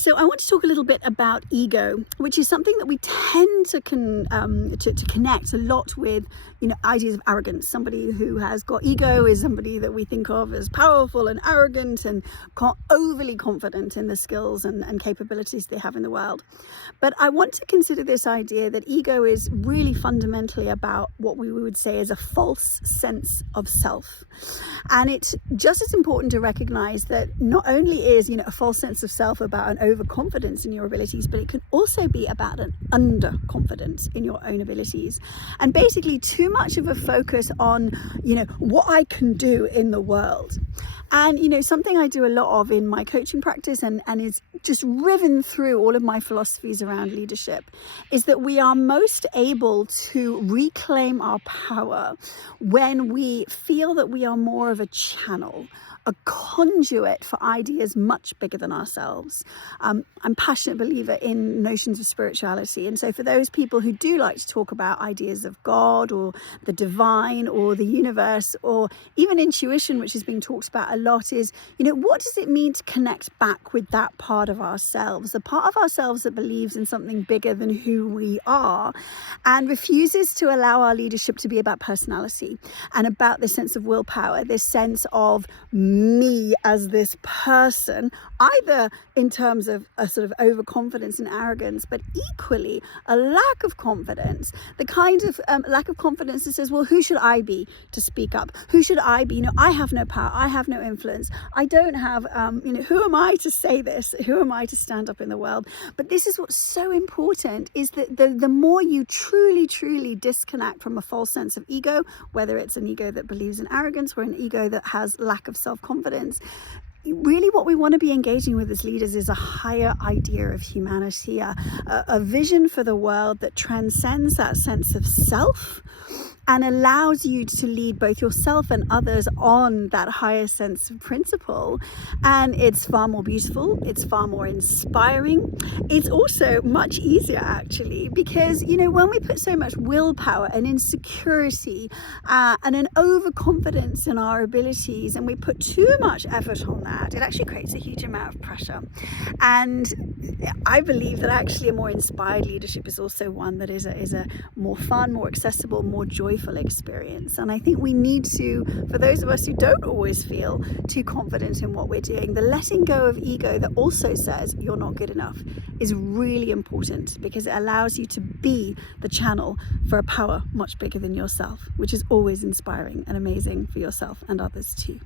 So I want to talk a little bit about ego, which is something that we tend to connect a lot with, ideas of arrogance. Somebody who has got ego is somebody that we think of as powerful and arrogant and overly confident in the skills and capabilities they have in the world. But I want to consider this idea that ego is really fundamentally about what we would say is a false sense of self. And it's just as important to recognize that not only is, a false sense of self about an overconfidence in your abilities, but it can also be about an underconfidence in your own abilities. And basically too much of a focus on, what I can do in the world. And, something I do a lot of in my coaching practice and is just riven through all of my philosophies around leadership is that we are most able to reclaim our power when we feel that we are more of a channel, a conduit for ideas much bigger than ourselves. I'm a passionate believer in notions of spirituality. And so for those people who do like to talk about ideas of God or the divine or the universe or even intuition, which is being talked about a lot, is, what does it mean to connect back with that part of ourselves, the part of ourselves that believes in something bigger than who we are and refuses to allow our leadership to be about personality and about this sense of willpower, this sense of me as this person, either in terms of a sort of overconfidence and arrogance, but equally a lack of confidence, the kind of lack of confidence that says, well, who should I be to speak up? Who should I be? I have no power. I have no influence. I don't have, who am I to say this? Who am I to stand up in the world? But this is what's so important, is that the more you truly, truly disconnect from a false sense of ego, whether it's an ego that believes in arrogance or an ego that has lack of self-confidence, really what we want to be engaging with as leaders is a higher idea of humanity, a vision for the world that transcends that sense of self and allows you to lead both yourself and others on that higher sense of principle. And it's far more beautiful, it's far more inspiring. It's also much easier, actually, because, when we put so much willpower and insecurity and an overconfidence in our abilities, and we put too much effort on that, it actually creates a huge amount of pressure. And I believe that actually a more inspired leadership is also one that is a more fun, more accessible, more joyful experience. And I think we need to, for those of us who don't always feel too confident in what we're doing, the letting go of ego that also says you're not good enough is really important, because it allows you to be the channel for a power much bigger than yourself, which is always inspiring and amazing for yourself and others too.